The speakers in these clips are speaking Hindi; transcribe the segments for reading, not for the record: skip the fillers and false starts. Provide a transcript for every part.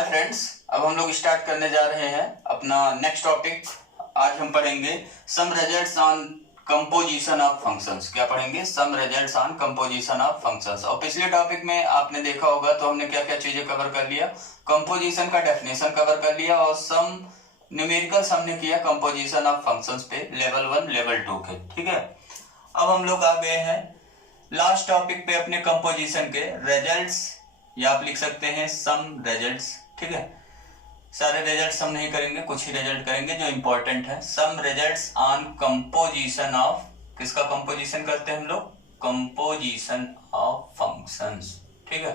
हाय फ्रेंड्स, अब हम लोग स्टार्ट करने जा रहे हैं अपना नेक्स्ट टॉपिक। आज हम पढ़ेंगे some results on composition of functions. क्या पढ़ेंगे? Some results on composition of functions. और पिछले टॉपिक में आपने देखा होगा तो हमने क्या क्या चीजें कवर कर लिया। कंपोजिशन का डेफिनेशन कवर कर लिया और सम न्यूमेरिकल्स हमने किया कंपोजिशन ऑफ फंक्शंस पे लेवल 1 लेवल 2 के। ठीक है, अब हम लोग आ गए हैं लास्ट टॉपिक पे अपने कंपोजिशन के रिजल्ट्स, या आप लिख सकते हैं सम रिजल्ट्स। ठीक है, सारे रिजल्ट्स हम नहीं करेंगे, कुछ ही रिजल्ट करेंगे जो इंपॉर्टेंट है। सम रिजल्ट्स ऑन कंपोजिशन ऑफ, किसका कंपोजिशन करते हैं हम लोग? Composition of functions. ठीक है,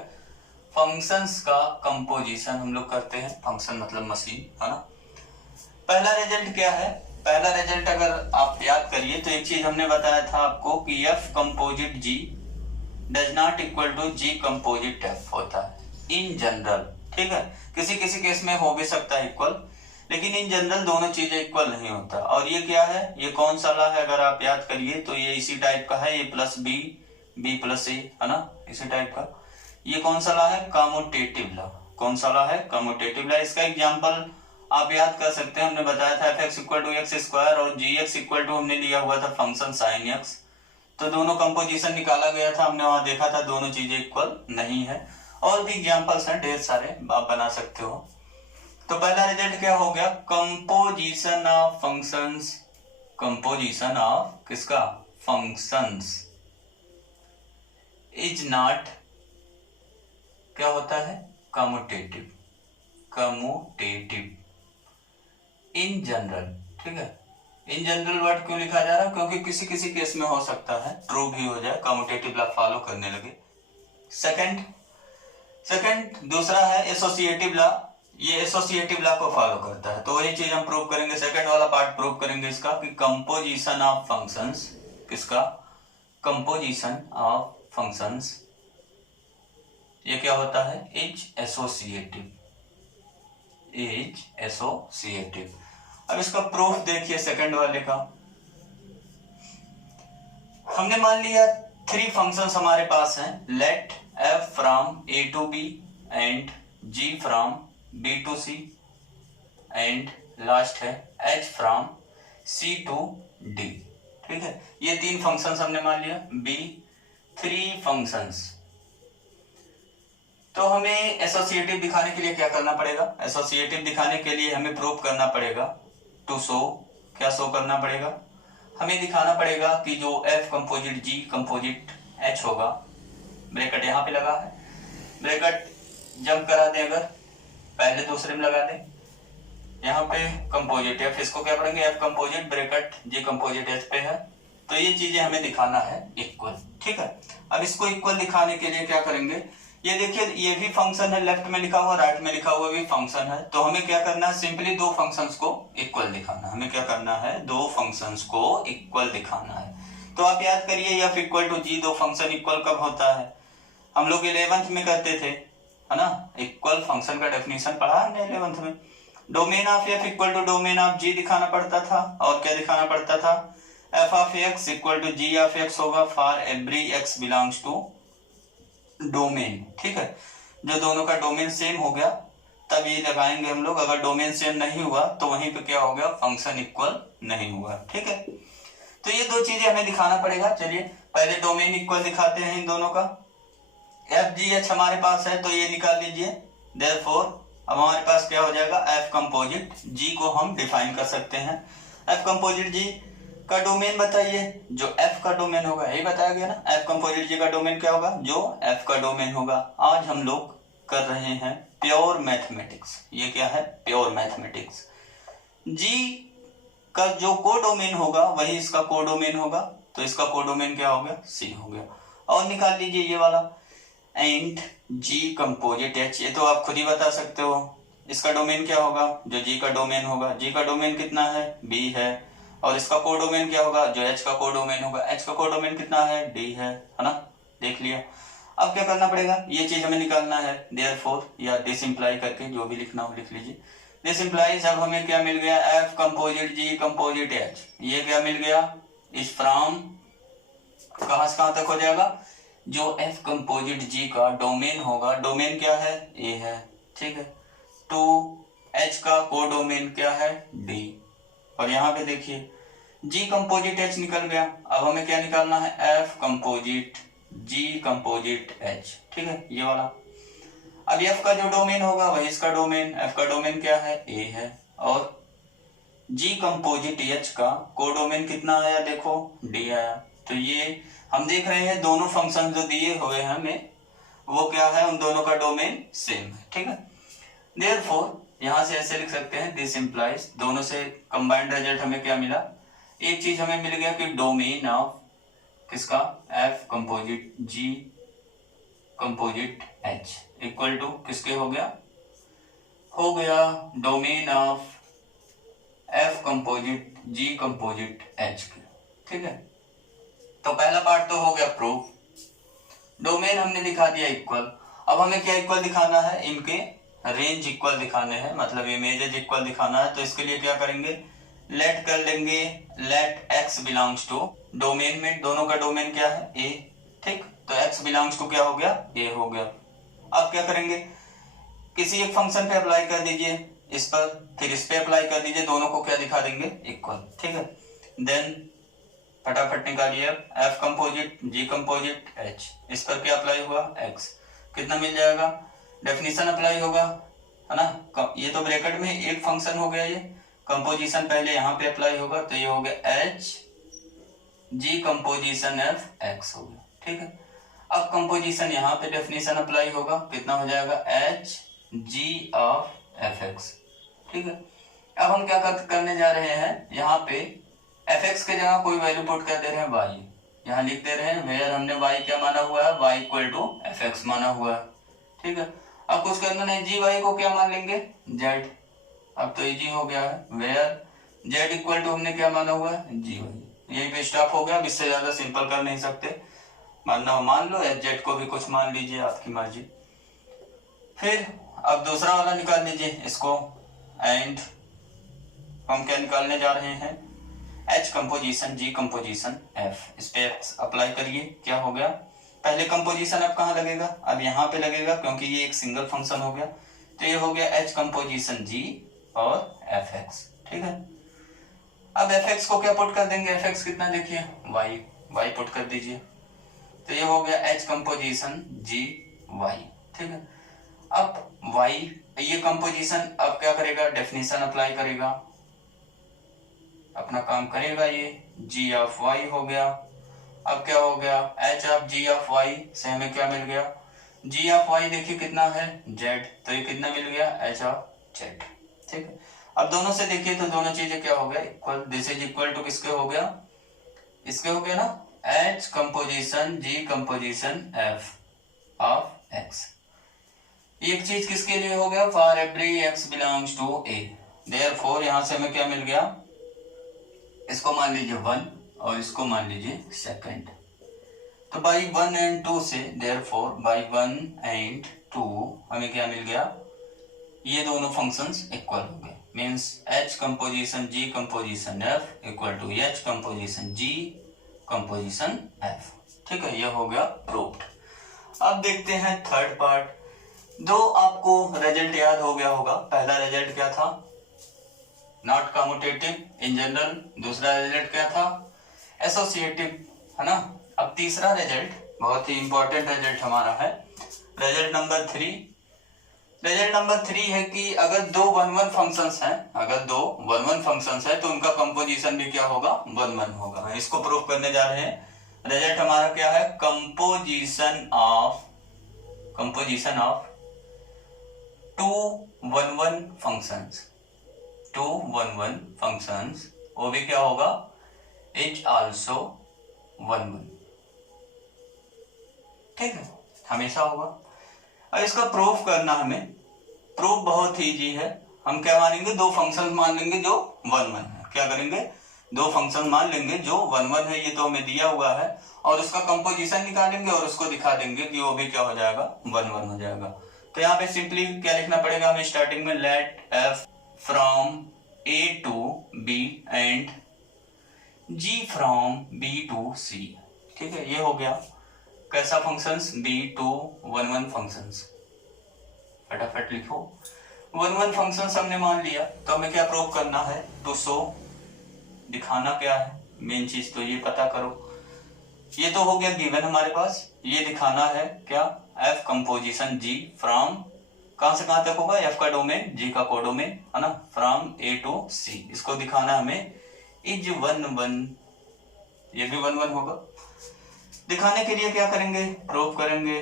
फंक्शंस का कंपोजिशन हम लोग करते हैं। फंक्शन मतलब मशीन, है ना। पहला रिजल्ट क्या है? पहला रिजल्ट अगर आप याद करिए तो एक चीज हमने बताया था आपको कि f composite g does not equal to g composite f होता है इन जनरल। ठीक है, किसी किसी केस में हो भी सकता है इक्वल, लेकिन इन जनरल दोनों चीजें इक्वल नहीं होता। और ये क्या है? ये कौन सा ला है? अगर आप याद करिए तो ये इसी टाइप का है, ए प्लस बी, बी प्लस ए, है ना, इसी टाइप का। ये कौन सा ला है? कम्यूटेटिव ला। कौन सा ला है? कम्यूटेटिव ला। इसका एग्जाम्पल आप याद कर सकते हैं, हमने बताया था f x equal to x square और जी एक्स इक्वल टू हमने लिया हुआ था फंक्शन साइन एक्स। तो दोनों कंपोजिशन निकाला गया था, हमने वहां देखा था दोनों चीजें इक्वल नहीं है। और भी एग्जांपल्स हैं ढेर सारे, आप बना सकते हो। तो पहला रिजल्ट क्या हो गया? Composition of functions. Composition of किसका? फंक्शंस इज नॉट, क्या होता है? कम्यूटेटिव। Commutative in general. ठीक है, इन जनरल वर्ड क्यों लिखा जा रहा है? क्योंकि किसी किसी केस में हो सकता है ट्रू भी हो जाए, कम्यूटेटिव ला फॉलो करने लगे। सेकंड दूसरा है एसोसिएटिव ला। ये एसोसिएटिव ला को फॉलो करता है, तो वही चीज हम प्रूव करेंगे। सेकंड वाला पार्ट प्रूव करेंगे इसका कि कंपोजिशन ऑफ फंक्शंस, किसका? कंपोजिशन ऑफ फंक्शंस, ये क्या होता है? Is associative. Is associative. अब इसका प्रूफ देखिए सेकंड वाले का। हमने मान लिया 3 फंक्शंस हमारे पास हैं। Let f from a to b and g from b to c and last है h from c to d। ठीक है, ये 3 फंक्शंस हमने मान लिया। b 3 functions. तो हमें एसोसिएटिव दिखाने के लिए क्या करना पड़ेगा? एसोसिएटिव दिखाने के लिए हमें प्रूव करना पड़ेगा टू शो। क्या शो करना पड़ेगा? हमें दिखाना पड़ेगा कि जो f composite g composite h होगा, ब्रैकेट यहाँ पे लगा है, ब्रैकेट जंप करा दें, अगर पहले दूसरे में लगा दें, यहाँ पे कंपोजिट f, इसको क्या पढ़ेंगे? f composite bracket g composite h पे है। तो ये चीजें हमें दिखाना है इक्वल। ठीक है, अब इसको इक्वल दिखाने के लिए क्या करेंगे? ये देखिए, ये भी फंक्शन है, लेफ्ट में लिखा हुआ, राइट में लिखा हुआ भी फंक्शन है। तो हमें क्या करना है? सिंपली 2 फंक्शंस को इक्वल दिखाना है। हमें क्या करना है? 2 फंक्शंस को इक्वल दिखाना है। तो आप याद करिए f equal to g, 2 function equal कब होता है? हम लोग 11th में करते थे, है ना। इक्वल फंक्शन का डेफिनेशन पढ़ा हमने 11th में। Domain of f equal to domain of g दिखाना पड़ता था। और क्या दिखाना पड़ता था? F of x equal to g of x होगा for every x belongs to domain. ठीक है, जो दोनों का डोमेन सेम हो गया तब ये लगाएंगे हम लोग। अगर डोमेन सेम नहीं हुआ तो वहीं पे क्या हो गया? फंक्शन इक्वल नहीं हुआ। ठीक है, तो ये 2 चीजें हमें दिखाना पड़ेगा। चलिए पहले डोमेन इक्वल दिखाते हैं इन दोनों का। एफ जी एच हमारे पास है तो ये निकाल लीजिए। देयरफॉर अब हमारे पास क्या हो जाएगा? एफ कंपोजिट जी को हम डिफाइन कर सकते हैं। एफ कंपोजिट जी का डोमेन बताइए, जो f का डोमेन होगा, यही बताया गया ना। f कंपोजिट जी का डोमेन क्या होगा? जो f का डोमेन होगा। आज हम लोग कर रहे हैं प्योर मैथमेटिक्स। ये क्या है? Pure mathematics. g का जो कोडोमेन होगा वही इसका कोडोमेन होगा, तो इसका कोडोमेन क्या हो गया? c हो गया। और निकाल लीजिए ये वाला एंड g कंपोजिट h। ये तो आप खुद ही बता सकते हो इसका डोमेन क्या होगा। जो g का डोमेन होगा, g का डोमेन कितना है? b है। और इसका कोडोमेन क्या होगा? जो h का कोडोमेन होगा, h का कोडोमेन कितना है? d है ना। देख लिया। अब क्या करना पड़ेगा? ये चीज हमें निकालना है। देयरफॉर या डिसिम्प्लाई करके जो भी लिखना हो लिख लीजिए। दिस इंप्लाइज, अब हमें क्या मिल गया? f composite g composite h। ये क्या मिल गया? इस फ्रॉम कहां से कहां तक हो जाएगा? जो f कंपोजिट g का डोमेन होगा, डोमेन क्या है? a है। ठीक है, टू एच का कोडोमेन क्या है, डी। और यहाँ पे देखिए जी कंपोजिट एच निकल गया। अब हमें क्या निकालना है, f composite g composite H, ठीक है, ये वाला। अब एफ का जो डोमेन होगा वही इसका डोमेन, एफ का डोमेन क्या है, ए है। और जी कंपोजिट एच का कोडोमेन कितना आया, देखो डी आया। तो ये हम देख रहे हैं दोनों फंक्शन जो दिए हुए हैं हमें वो क्या है, उन दोनों का डोमेन सेम है, ठीक है। देयरफॉर यहां से ऐसे लिख सकते हैं, दिस इंप्लाइज, दोनों से कंबाइंड रिजल्ट हमें क्या मिला, एक चीज हमें मिल गया कि डोमेन ऑफ किसका, f composite g composite h equal to किसके हो गया domain of f composite g composite h के, ठीक है। तो पहला पार्ट तो हो गया प्रूफ, डोमेन हमने दिखा दिया इक्वल। अब हमें क्या इक्वल दिखाना है, इनके रेंज इक्वल दिखाने हैं, मतलब इमेजेस इक्वल दिखाना है। तो इसके लिए क्या करेंगे, लेट कर लेंगे, let x belongs to, domain में दोनों का डोमेन क्या है, a, ठीक। तो x बिलोंग्स टू क्या हो गया, a हो गया। अब क्या करेंगे, किसी एक फंक्शन पे अप्लाई कर दीजिए इस पर, फिर इस पे अप्लाई कर दीजिए, दोनों को क्या दिखा देंगे, इक्वल, ठीक है। देन फटाफट निकालिए, F composite g composite H, इस पर क्या अप्लाई हुआ, x, कितना मिल जाएगा, डेफिनेशन अप्लाई होगा, है ना। ये तो ब्रैकेट में एक फंक्शन हो गया, ये कंपोजिशन पहले यहाँ पे अप्लाई होगा, तो ये हो गया H G composition F x हो गया, ठीक है। अब कंपोजिशन यहाँ पे डेफिनेशन अप्लाई होगा, कितना हो जाएगा, H G of F x, ठीक है। अब हम क्या करने जा रहे हैं, यहाँ पे एफ एक्स के जगह कोई वैल्यू पुट कर दे रहे हैं वाई, यहाँ लिख दे रहे हैं वेयर हमने वाई क्या माना हुआ है, y equal to f x माना हुआ है, ठीक है। अब कुछ करना नहीं, जी वाई को क्या मान लेंगे, जेड। अब तो इजी हो गया है, वेयर जेड इक्वल टू हमने क्या माना हुआ है, जी वाई। यही पे स्टॉप हो गया, अब इससे ज्यादा सिंपल कर नहीं सकते, मानना हो मान लो, एच जेड को भी कुछ मान लीजिए, आपकी मर्जी। फिर अब दूसरा वाला निकाल लीजिए इसको, एंड हम क्या निकालने जा रहे हैं, H composition g composition F, इस पे अप्लाई करिए, क्या हो गया, पहले कंपोजिशन अब कहाँ लगेगा, अब यहाँ पे लगेगा, क्योंकि ये एक सिंगल फंक्शन हो गया। तो ये हो गया एच कंपोजिशन जी और एफ एक्स, ठीक है। अब एफ एक्स को क्या पुट कर देंगे, एफ एक्स कितना देखिए, वाई, वाई पुट कर दीजिए, तो ये हो गया एच कंपोजिशन जी वाई, ठीक है। अब वाई, ये कंपोजिशन अब क्या करेगा, डेफिनेशन अप्लाई करेगा, अपना काम करेगा, ये जी ऑफ वाई हो गया। अब क्या हो गया, h of g of y से हमें क्या मिल गया, जी ऑफ वाई देखिए कितना है, जेड, तो ये कितना मिल गया, एच ऑफ जेड, ठीक है। अब दोनों से देखिए तो दोनों चीजें क्या हो गया, equal, this is equal to किसके हो गया, इसके हो गया ना, h composition g composition f of x. एक चीज किसके लिए हो गया, for every x belongs to a, therefore यहां से हमें क्या मिल गया, इसको मान लीजिए 1 और इसको मान लीजिए सेकंड। तो बाई 1 एंड 2 से, देयरफॉर बाई 1 एंड 2 हमें क्या मिल गया, ये दोनों फंक्शंस इक्वल हो गए, means h composition g composition f equal to h composition g composition f, ठीक है। ये हो गया प्रूव्ड। अब देखते हैं थर्ड पार्ट। दो आपको रिजल्ट याद हो गया होगा, पहला रिजल्ट क्या था, नॉट कम्यूटेटिव इन जनरल, दूसरा रिजल्ट क्या था, एसोसिएटिव, है ना। अब तीसरा रिजल्ट बहुत ही इंपॉर्टेंट रिजल्ट हमारा है, रिजल्ट नंबर 3। रिजल्ट नंबर 3 है कि अगर दो 1-1 फंक्शंस हैं, अगर दो 1-1 फंक्शंस है तो उनका कंपोजिशन भी क्या होगा, 1-1 होगा। इसको प्रूव करने जा रहे हैं। रिजल्ट हमारा क्या है, composition of two 1-1 functions, two 1-1 functions, वो भी क्या होगा, इज आल्सो 1-1, ठीक है, हमेशा होगा। अब इसका प्रूफ करना, हमें प्रूफ बहुत ही इजी है। हम क्या मानेंगे, दो फंक्शंस मान लेंगे जो 1-1 है, क्या करेंगे, दो फंक्शन मान लेंगे जो 1-1 है, ये तो हमें दिया हुआ है, और उसका कंपोजिशन निकालेंगे और उसको दिखा देंगे कि वो भी क्या हो जाएगा, 1-1 हो जाएगा। तो यहाँ पे सिंपली क्या लिखना पड़ेगा हमें, स्टार्टिंग में let f from A to B and g from B to C, ठीक है। ये हो गया कैसा फंक्शंस, B2 1-1 फंक्शंस, फटाफट लिखो वन वन फंक्शन हमने मान लिया, तो हमें क्या प्रूव करना है, टू शो, दिखाना क्या है, मेन चीज तो ये पता करो। ये तो हो गया गिवन हमारे पास, ये दिखाना है क्या, एफ कंपोजिशन जी फ्रॉम, कहां से कहां तक होगा, एफ का डोमेन, जी का कोडोमेन, है ना, फ्रॉम ए टू सी, इसको दिखाना हमें इज वन वन, ये भी वन वन होगा। दिखाने के लिए क्या करेंगे, प्रूफ करेंगे।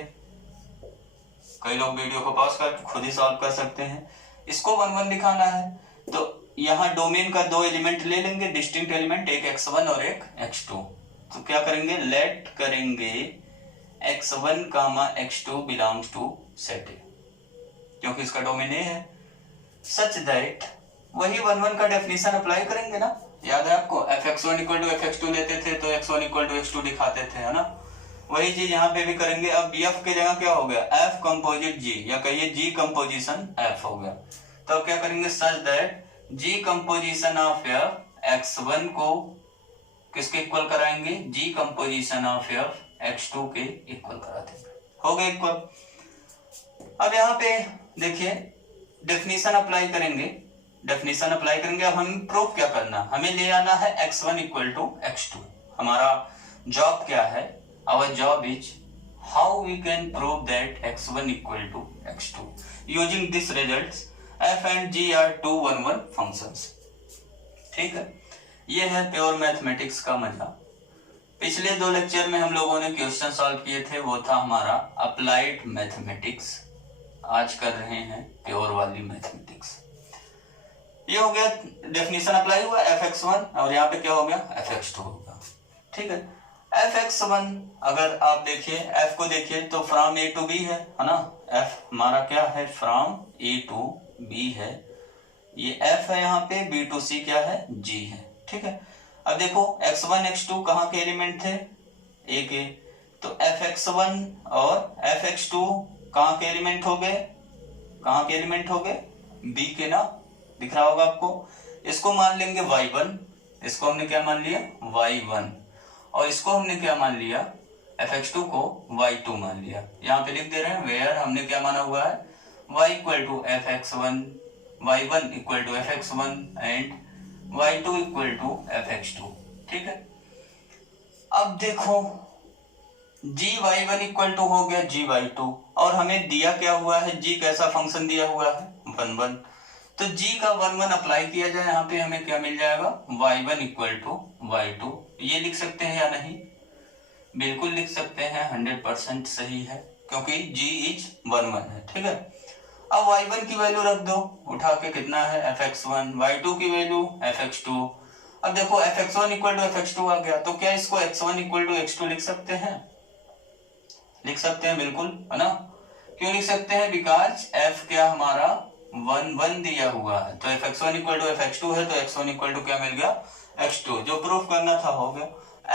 कई लोग वीडियो को पॉज करके खुद ही सॉल्व कर सकते हैं। इसको वन वन दिखाना है, तो यहाँ डोमेन का दो एलिमेंट ले लेंगे, डिस्टिंक्ट एलिमेंट, एक x1 और एक x2। तो क्या करेंगे, लेट करेंगे x1 comma x2 belongs to set a, क्योंकि इसका डोमेन ए है, सच दैट, वही वन वन का डेफिनेशन अप्लाई करेंगे ना, याद है आपको, fx1 इक्वल टू fx2 लेते थे तो x1 इक्वल टू x2 दिखाते थे, है ना, वही चीज यहाँ पे भी करेंगे। अब f के जगह क्या हो गया, f कंपोजिट g, या कहिए g कंपोजिशन f हो गया। तो अब क्या करेंगे, such that g composition of f x1 को किसके इक्वल कराएंगे, g composition of f x2 के इक्वल करा देंगे, हो गए इक्वल। अब यहाँ पे देखिए डेफिनेशन अप्लाई करेंगे, डेफिनेशन अप्लाई करेंगे। अब हम प्रूफ क्या करना, हमें ले आना है x1 इक्वल टू x2। हमारा जॉब क्या है, our job is how we can prove that x1 equal to x2 using this results f and g are two one one functions। ठीक है, ये है प्योर मैथमेटिक्स का मजा। पिछले दो लेक्चर में हम लोगों ने क्वेश्चन सॉल्व किए थे, वो था हमारा अप्लाइड मैथमेटिक्स, आज कर रहे हैं प्योर वाली मैथमेटिक्स। ये हो गया, डेफिनेशन अप्लाई हुआ fx1, और यहाँ पे क्या हो गया, fx2 होगा। ठीक है, fx1 अगर आप देखिए, f को देखिए तो फ्रॉम a टू b है ना, f हमारा क्या है, फ्रॉम a टू b है, ये f है यहाँ पे, b टू c क्या है, g है। ठीक है, अब देखो x1 x2 कहाँ के एलिमेंट थे, a के, तो fx1 और fx2 कहाँ के एलिमेंट हो गए, कहाँ के एलिमेंट हो गए, b के ना, दिख रहा होगा आपको। इसको मान लेंगे y1, इसको हमने क्या मान लिया, y1, और इसको हमने क्या मान लिया, fx2 को y2 मान लिया। यहाँ पे लिख दे रहे हैं वेयर हमने क्या माना हुआ है, y equal to fx1, y1 equal to fx1 and y2 equal to fx2। ठीक है, अब देखो gy1 इक्वल टू हो गया gy2, और हमें दिया क्या हुआ है, g कैसा फंक्शन दिया हुआ है, 1 1, तो g का 1 1 अप्लाई किया जाए, यहाँ पे हमें क्या मिल जाएगा, y1 इक्वल टू y2। ये लिख सकते हैं या नहीं, बिल्कुल लिख सकते हैं, 100% सही है, क्योंकि g इज 1 1 है। ठीक है, अब y1 की वैल्यू रख दो, उठा के कितना है, fx1, y2 की वैल्यू fx2। अब देखो fx1 इक्वल टू fx2 आ गया, तो क्या इसको x1 इक्वल टू x2 लिख सकते हैं, लिख सकते हैं बिल्कुल, है ना। क्यों लिख सकते हैं, बिकॉज f क्या हमारा 1 1 दिया हुआ है, तो fx1 इक्वल टू fx2 है, तो x1 इक्वल टू क्या मिल गया, x2, जो प्रूफ करना था हो गया।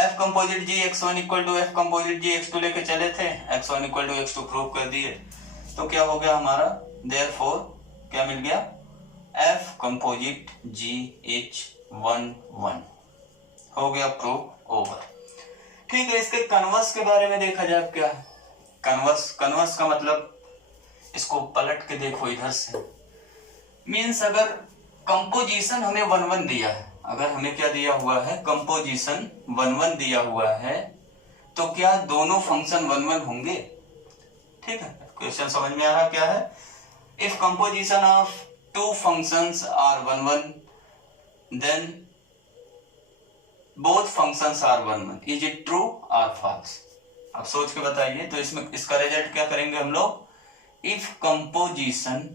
f composite g x1 equal to f composite g x2 लेके चले थे, x1 equal to x2 proof कर दिए, तो क्या हो गया हमारा, देयरफॉर क्या मिल गया, f कंपोजिट g h 1 1 हो गया, प्रूफ ओवर। ठीक है, इसके कन्वर्स के बारे में देखा जाए, क्या है कन्वर्स, कन्वर्स का मतलब, इसको पलट के देखो इधर से, मीन्स अगर कंपोजिशन हमें 1 1 दिया है, अगर हमें क्या दिया हुआ है, कंपोजिशन 1 1 दिया हुआ है, तो क्या दोनों फंक्शन 1 1 होंगे। ठीक है, क्वेश्चन समझ में आ रहा क्या है, if composition of two functions are 1 1 then both functions are 1 1, is it true और फॉल्स। अब सोच के बताइए, तो इसमें इसका रिजल्ट क्या करेंगे हम लोग, इफ कंपोजिशन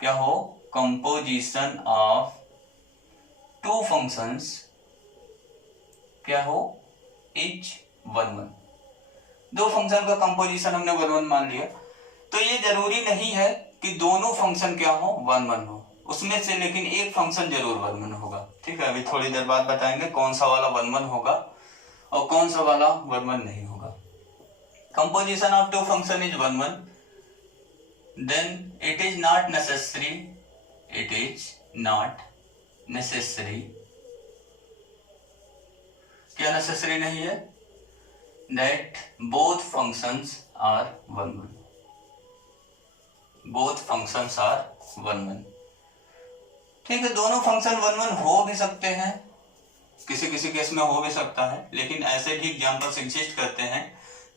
क्या हो, कंपोजिशन ऑफ टू फंक्शंस क्या हो, इज 1 1, दो फंक्शन का कंपोजिशन हमने 1 1 मान लिया, तो ये जरूरी नहीं है कि दोनों फंक्शन क्या हो, 1 1 हो, उसमें से लेकिन एक फंक्शन जरूर 1 1 होगा। ठीक है, अभी थोड़ी देर बाद बताएंगे कौन सा वाला 1 1 होगा और कौन सा वाला 1 1 नहीं होगा। Composition of two function is 1 1, then it is not necessary, it is not necessary, क्या necessary नहीं है, that both functions are 1 1, both functions are 1 1। ठीक है, दोनों फंक्शन 1 1 हो भी सकते हैं, किसी किसी केस में हो भी सकता है, लेकिन ऐसे भी एग्जाम्पल्स एग्जिस्ट करते हैं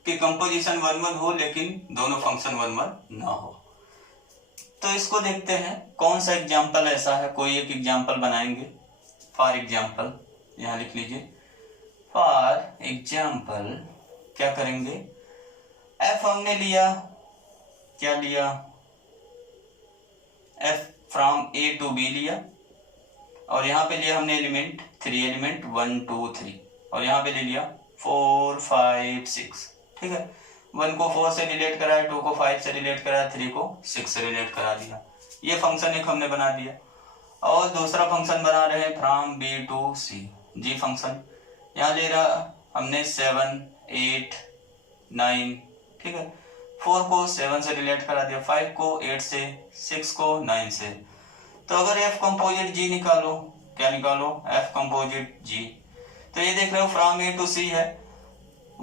कि कंपोजिशन 1 1 हो लेकिन दोनों फंक्शन 1 1 ना हो। तो इसको देखते हैं कौन सा एग्जाम्पल ऐसा है। कोई एक एग्जाम्पल बनाएंगे। फॉर एग्जाम्पल यहां लिख लीजिए, फॉर एग्जाम्पल क्या करेंगे, एफ हमने लिया, क्या लिया, f from A to B लिया, और यहाँ पे लिया हमने एलिमेंट 3 एलिमेंट 1 2 3, और यहाँ पे ले लिया 4 5 6। ठीक है, 1 को 4 से रिलेट कराया, 2 को 5 से रिलेट कराया, 3 को 6 से रिलेट करा दिया। ये फंक्शन एक हमने बना दिया। और दूसरा फंक्शन बना रहे हैं from B to C, g function. यहाँ ले रहा हमने 7 8 9। ठीक है, 4 को 7 से रिलेट करा दिया, 5 को 8 से, 6 को 9 से। तो अगर एफ कंपोजिट जी निकालो, क्या निकालो, एफ कंपोजिट जी। तो ये देख रहे हो फ्रॉम ए टू सी है,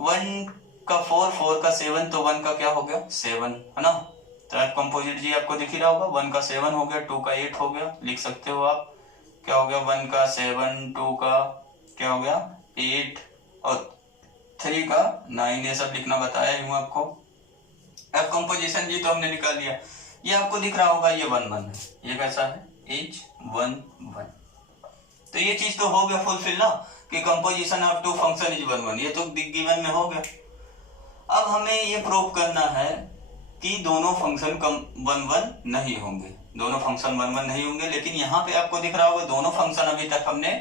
1 का 4 4 का 7, तो 1 का क्या हो गया 7, है ना। तो एफ कंपोजिट जी आपको दिख ही रहा होगा, 1 का 7 हो गया, 2 का 8 हो गया, लिख सकते हो आप। क्या हो गया, 1 का 7, 2 का क्या हो गया 8, और 3 का 9, ये सब लिखना बताया हूँ आपको। एफ कंपोजिशन जी तो हमने निकाल लिया। ये आपको दिख रहा होगा, ये 1 1 है। ये कैसा है, इज 1 1। तो ये चीज तो हो गया फुलफिल ना, कि composition of two function is 1 1, ये तो गिवन में हो गया। अब हमें ये प्रूव करना है कि दोनों फंक्शन 1 1 नहीं होंगे, दोनों फंक्शन 1 1 नहीं होंगे। लेकिन यहाँ पे आपको दिख रहा होगा दोनों फंक्शन अभी तक हमने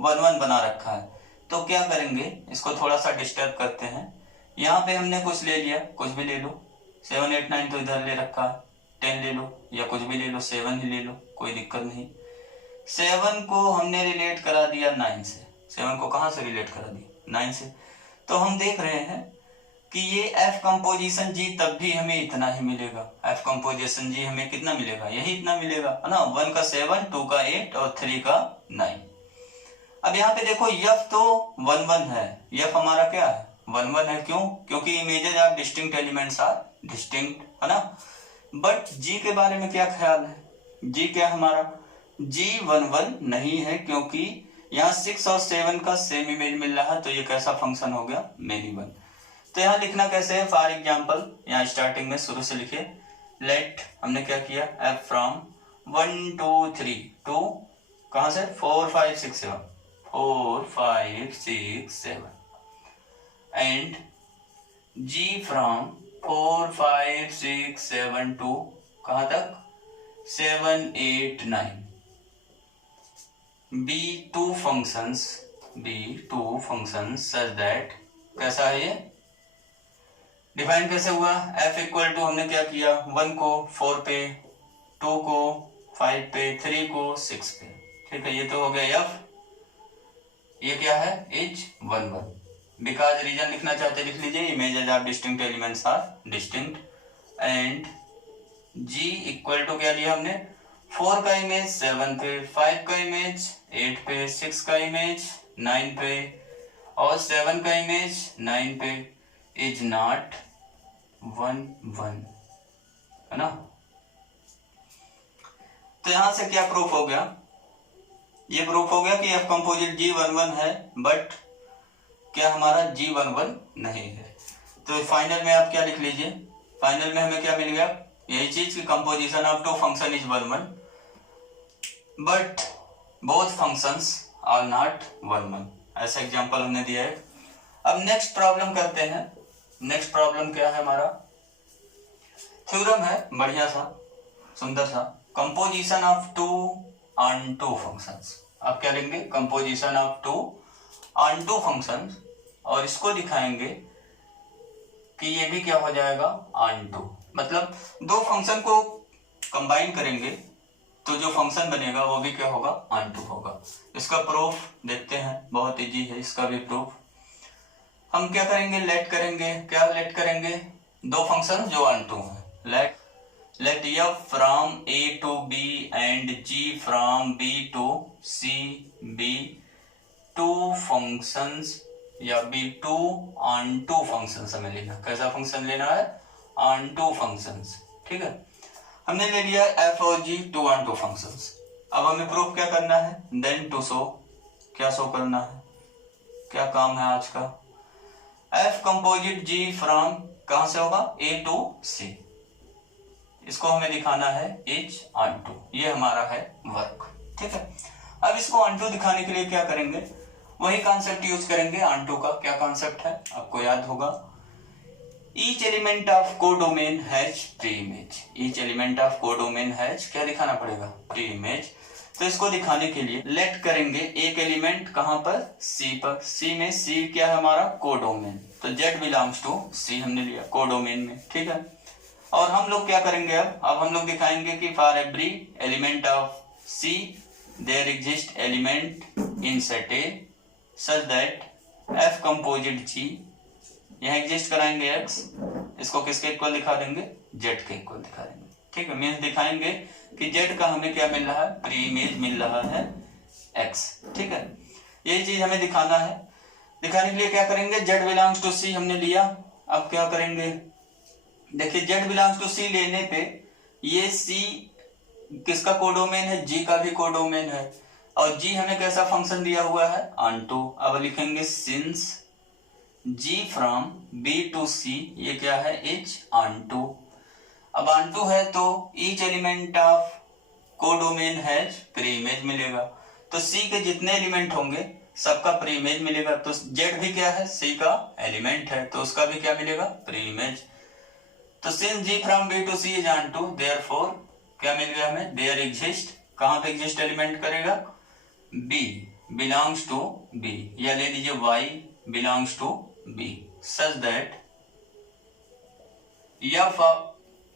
1 1 बना रखा है। तो क्या करेंगे, इसको थोड़ा सा डिस्टर्ब करते हैं। यहाँ पे हमने कुछ ले लिया, कुछ भी ले लो, 7 8 9 तो इधर ले रखा है, 10 ले लो या कुछ भी ले लो, 7 ही ले लो, कोई दिक्कत नहीं। 7 को हमने रिलेट करा दिया 9 से। 7 को कहाँ से रिलेट करा दिया, 9 से। तो हम देख रहे हैं कि ये एफ कंपोजिशन जी तब भी हमें इतना ही मिलेगा। एफ कंपोजिशन जी हमें कितना मिलेगा, यही इतना मिलेगा, है ना। 1 का 7, 2 का 8 और 3 का 9। अब यहाँ पे देखो यफ तो 1 1 है, यफ हमारा क्या है 1 1 है। क्यों, क्योंकि images are distinct, elements are distinct, है ना। बट जी के बारे में क्या ख्याल है, जी क्या हमारा, जी 1 1 नहीं है, क्योंकि यहाँ 6 और 7 का सेम इमेज मिल रहा है। तो ये कैसा फंक्शन हो गया, मेनी वन। तो यहाँ लिखना कैसे है, फॉर एग्जाम्पल यहाँ स्टार्टिंग में शुरू से लिखे, लेट हमने क्या किया, एफ फ्रॉम 1 2 3 2, कहाँ से 4 5 6 7, 4 5 6 7, एंड जी फ्रॉम 4 5 6 7 2, कहाँ तक 7 8 9। Be two functions such that, कैसा है ये, डिफाइन कैसे हुआ, f इक्वल टू हमने क्या किया, 1 को 4 पे, 2 को 5 पे, 3 को 6 पे। ठीक है, ये तो हो गया f। ये क्या है, इज 1 1। बिकॉज रीजन लिखना चाहते लिख लीजिए, images of distinct elements are distinct, and g equal to क्या लिया हमने, 4 का इमेज 7 पे, 5 का इमेज 8 पे, 6 का इमेज 9 पे, और 7 का इमेज 9 पे, इज नॉट 1 1, है ना। तो यहां से क्या प्रूफ हो गया, ये प्रूफ हो गया कि एफ कंपोजिट जी 1 1 है, बट क्या हमारा जी 1 1 नहीं है। तो फाइनल में आप क्या लिख लीजिए, फाइनल में हमें क्या मिल गया, यही चीज कि composition of two function is 1 1, but both functions are not 1 1। ऐसा एग्जांपल हमने दिया है। अब नेक्स्ट प्रॉब्लम करते हैं। नेक्स्ट प्रॉब्लम क्या है हमारा, थ्योरम है बढ़िया सा सुंदर सा, composition of two onto functions. आप क्या लेंगे, composition of two onto functions, और इसको दिखाएंगे कि ये भी क्या हो जाएगा ऑन टू, मतलब दो फंक्शन को कंबाइन करेंगे तो जो फंक्शन बनेगा वो भी क्या होगा, ऑन टू होगा। इसका प्रूफ देखते हैं, बहुत इजी है इसका भी प्रूफ। हम क्या करेंगे, लेट करेंगे, क्या लेट करेंगे, दो फंक्शन जो ऑन टू है, let f from a to b and g from b to c be two functions, या be two onto functions हमें लेना। कैसा फंक्शन लेना है, ऑन टू फंक्शंस। ठीक है, हमने ले लिया एफ और जी टू ऑन टू फंक्शंस। अब हमें प्रूफ क्या करना है, देन टू शो, क्या शो करना है, क्या काम है आज का, एफ कंपोजिट जी फ्रॉम कहां से होगा, ए टू सी, इसको हमें दिखाना है इच ऑन टू, ये हमारा है वर्क। ठीक है, अब इसको ऑन टू दिखाने के लिए क्या करेंगे, वही कॉन्सेप्ट यूज करेंगे ऑन टू का। क्या कॉन्सेप्ट है आपको याद होगा, each element of codomain has pre image, each element of codomain has क्या दिखाना पड़ेगा, प्री इमेज। तो इसको दिखाने के लिए लेट करेंगे एक एलिमेंट कहां पर, सी पर, सी में, सी क्या है हमारा कोडोमेन, तो जेड बिलोंग्स टू सी हमने लिया कोडोमेन में। ठीक है, और हम लोग क्या करेंगे, अब हम लोग दिखाएंगे कि for every element of C there exist element in set A such that f composite g, यहाँ एग्जिस्ट कराएंगे एक्स, इसको किसके इक्वल दिखा देंगे, जेड के इक्वल दिखा देंगे। ठीक है, मीन्स दिखाएंगे कि जेड का हमें क्या मिल रहा है, प्री इमेज मिल रहा है एक्स। ठीक है, यही चीज हमें दिखाना है। दिखाने के लिए क्या करेंगे, जेड बिलोंग्स टू सी हमने लिया, अब क्या करेंगे, देखिए जेड बिलोंग्स टू सी लेने पे ये सी किसका कोडोमेन है, जी का भी कोडोमेन है, और जी हमें कैसा फंक्शन दिया हुआ है, ऑनटू। अब लिखेंगे since g from B to C, ये क्या है, इच ऑनटू। अब ऑनटू है तो each element of codomain has pre image मिलेगा, तो सी के जितने एलिमेंट होंगे सबका प्री इमेज मिलेगा। तो जेड भी क्या है, सी का एलिमेंट है, तो उसका भी क्या मिलेगा, प्री इमेज। तो since g from B to C is onto, therefore क्या मिल गया हमें, देयर एग्जिस्ट, कहां पे एग्जिस्ट एलिमेंट करेगा, बी बिलोंग्स टू बी, या ले लीजिए y belongs to B such that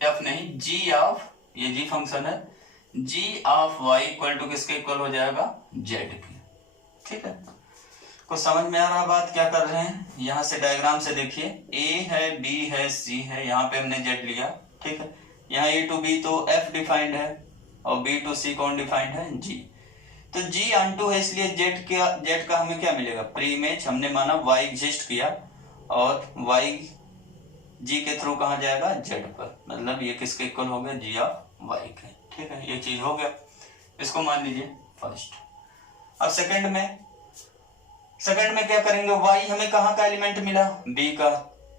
f नहीं, जी ऑफ, ये जी फंक्शन है, g of y equal to किसके इक्वल हो जाएगा, जेड के। ठीक है, कुछ समझ में आ रहा बात क्या कर रहे हैं, यहां से डायग्राम से देखिए, ए है, बी है, सी है, यहाँ पे हमने जेड लिया। ठीक है, यहाँ ए टू बी तो एफ डिफाइंड है, और बी टू सी कौन डिफाइंड है, जी। तो जी ऑनटू है, इसलिए जेड का हमें क्या मिलेगा, प्री इमेज। हमने माना वाई एग्जिस्ट किया, और वाई जी के थ्रू कहा जाएगा, जेड पर, मतलब ये किसके इक्वल हो गया, जी ऑफ वाई के। ठीक है, ये चीज हो गया, इसको मान लीजिए फर्स्ट। अब सेकंड में क्या करेंगे, वाई हमें कहाँ का एलिमेंट मिला, बी का,